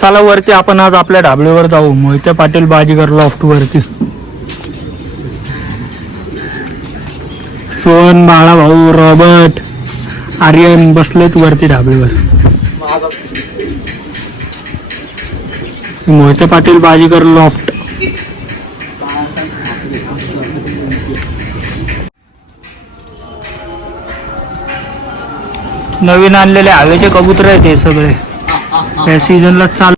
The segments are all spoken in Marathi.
चला वरती आपण आज आपल्या ढाबळीवर जाऊ. मोहिते पाटील बाजीगर लॉफ्ट वरती. सोन, बाळा भाऊ, रॉबर्ट, आर्यन बसलेत वरती ढाबळीवर. मोहिते पाटील बाजीगर लॉफ्ट. नवीन आणलेले हवेचे कबूतर आहेत हे सगळे. या सीझनला चाल.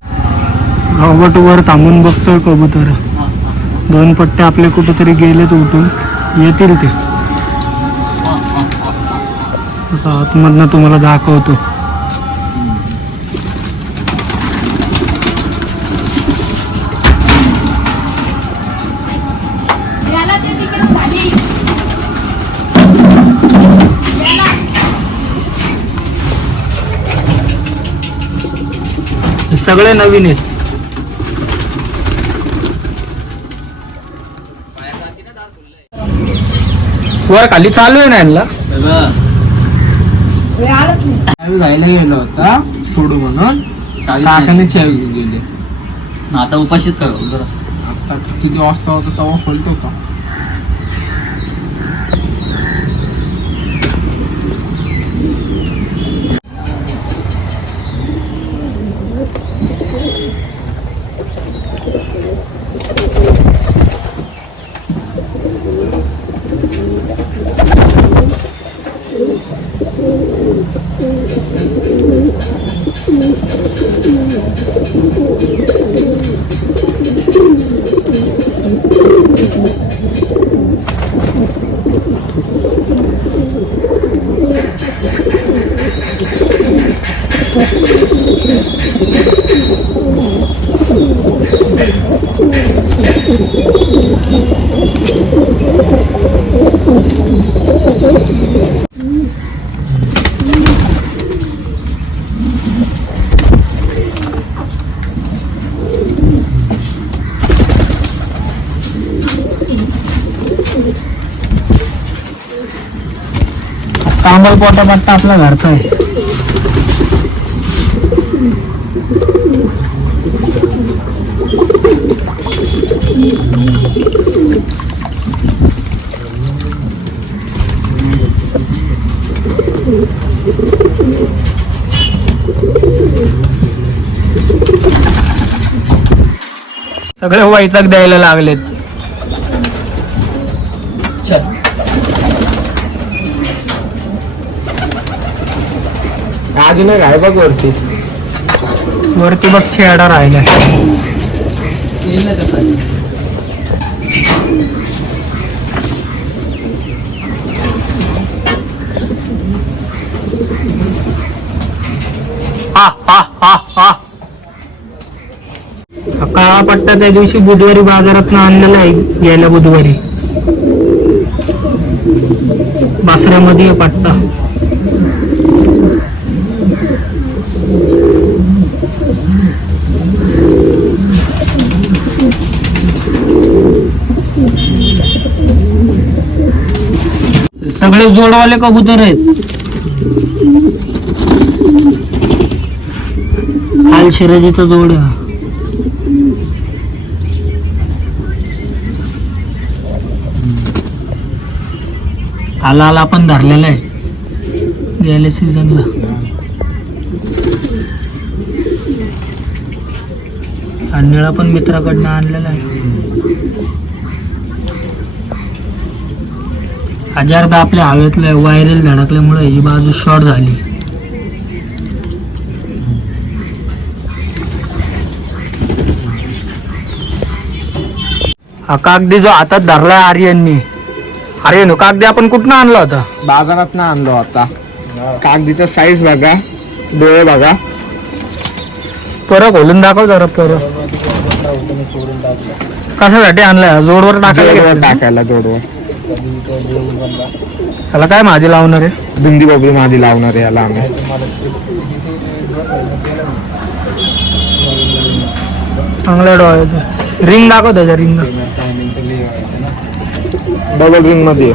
रॉबर्ट वर थांबून बघतोय कबूतर. 2 पट्टे आपले कुठेतरी गेलेत उठून. येतील ते आता आतमधनं तुम्हाला दाखवतो. सगळे नवीन आहेत. वर खाली चालू आहे ना यांना. जायला गेलो होता सोडू म्हणून काकाने चावी घेऊन गेले. आता उपाशीच करू. आता किती वाजता होता तेव्हा खोलतो होता. तांबल पोटा पट्टा आपला घरचा आहे. सगळे वैताग द्यायला लागलेत. अजून काय बघ वरती. वरती बघ छेडा राहिला. काळा पट्टा त्या दिवशी बुधवारी बाजारात आणलेला आहे. गेल्या बुधवारी बासऱ्यामध्ये पट्टा. सगळे जोडवाले कबूतर आहेत. हाल शिराजीचा जोड. आला आला पण धरलेला आहे गेल्या सीझनला. आणि निळा पण मित्राकडनं आणलेला आहे. हजारदा आपल्या हवेतलं व्हायरल धडकल्यामुळे ही बाजू शॉर्ट झाली. हा कागदी जो हातात धरलाय आर्यननी. आर्यन कागदी आपण कुठनं आणला होता? बाजारात ना आणलो आता. कागदीचा साईज बघा, डोळे बघा. परत खोलून दाखव जरा. परत कशासाठी आणलाय? जोडवर टाकायला जोडवर. त्याला काय मादी लावणार आहे? बिंदी बाबी मादी लावणार आहे याला आम्ही. चांगल्या डोळ्याचं रिंग दाखव. त्याच्या रिंग डबल रिंग मध्ये.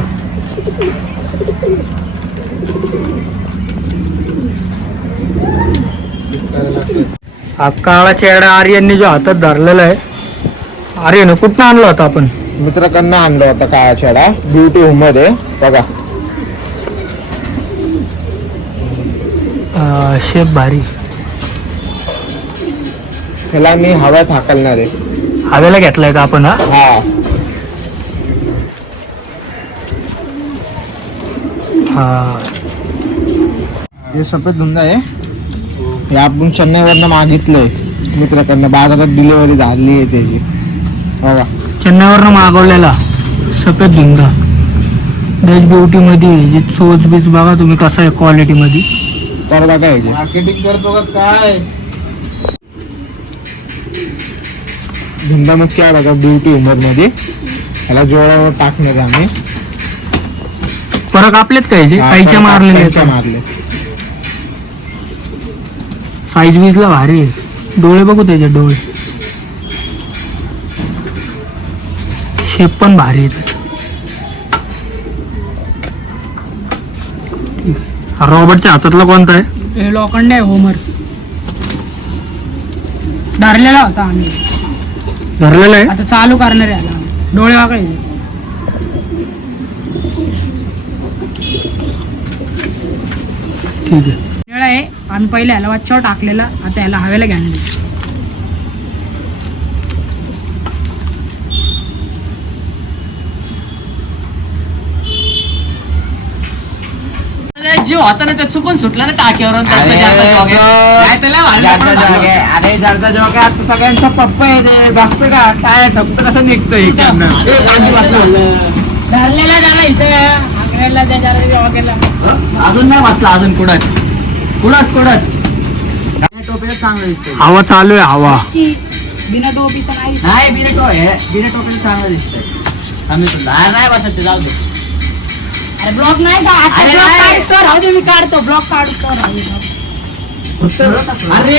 हा काळा चेहरा आर्यनने जो हातात धरलेला आहे. आर्यन कुठं आणला होता आपण? मित्राकडनं आणला होता काळा छेडा, ब्युटी होम मध्ये बघा. शेप भारी. त्याला मी हव्यात हाकलणार आहे. हवेला घेतलाय का आपण? हा हा हा. हे सफेद धुंदा आहे. हे आपण चेन्नईवरनं मागितलंय मित्राकडनं, बाजारात डिलिव्हरी झाली आहे त्याची बघा. चेन्नईवरनं मागवलेला सफेद धुंदा देश ब्युटी मध्ये. जी चोच बीच बघा तुम्ही कसं आहे क्वालिटी मध्ये. तर बघा मार्केटिंग करतो का काय. धुंदा मग काय बघा ब्युटी उमर मध्ये. ह्याला जोरावर टाकणार आहे आम्ही. परत आपलेत कायचे काहीच्या मारलेले आहेत. मारले. साईज बीजला भारी आहे. डोळे बघू त्याचे डोळे. शेप पण भारी आहेत. हा रॉबर्टच्या हातातला कोणता आहे? हे लोखंड आहे होमर. धरलेला होता आम्ही, धरलेला आहे. आता चालू करणार आहे याला. डोळे वाकळे. ठीक आहे. निळा आहे. आम्ही पहिले ह्याला वच्चावर टाकलेला, आता याला हवेला घ्यायला. जीव होता ना ते चुकून सुटला ना टाक्यावरून. अरे जरदा जेव्हा आता सगळ्यांचा पप्पा आहे रे. बसतो का काय फक्त कसं निघतोय धरलेला झाला इथे आंगण्याला त्याच्या केला. अजून नाही वाचला. अजून कुडाच टोपीला चांगलं दिसतंय. हवा चालू आहे. हवा बिना टोपीचा नाही. नाही बिना टोपीला चांगलं दिसतंय. आम्ही तुला नाही बसत ते. जाऊ दे. ब्लॉक नाही का? अरे ब्लॉक नाही. काढतो. राहू दे, मी काढतो. ब्लॉक काढतो. अरे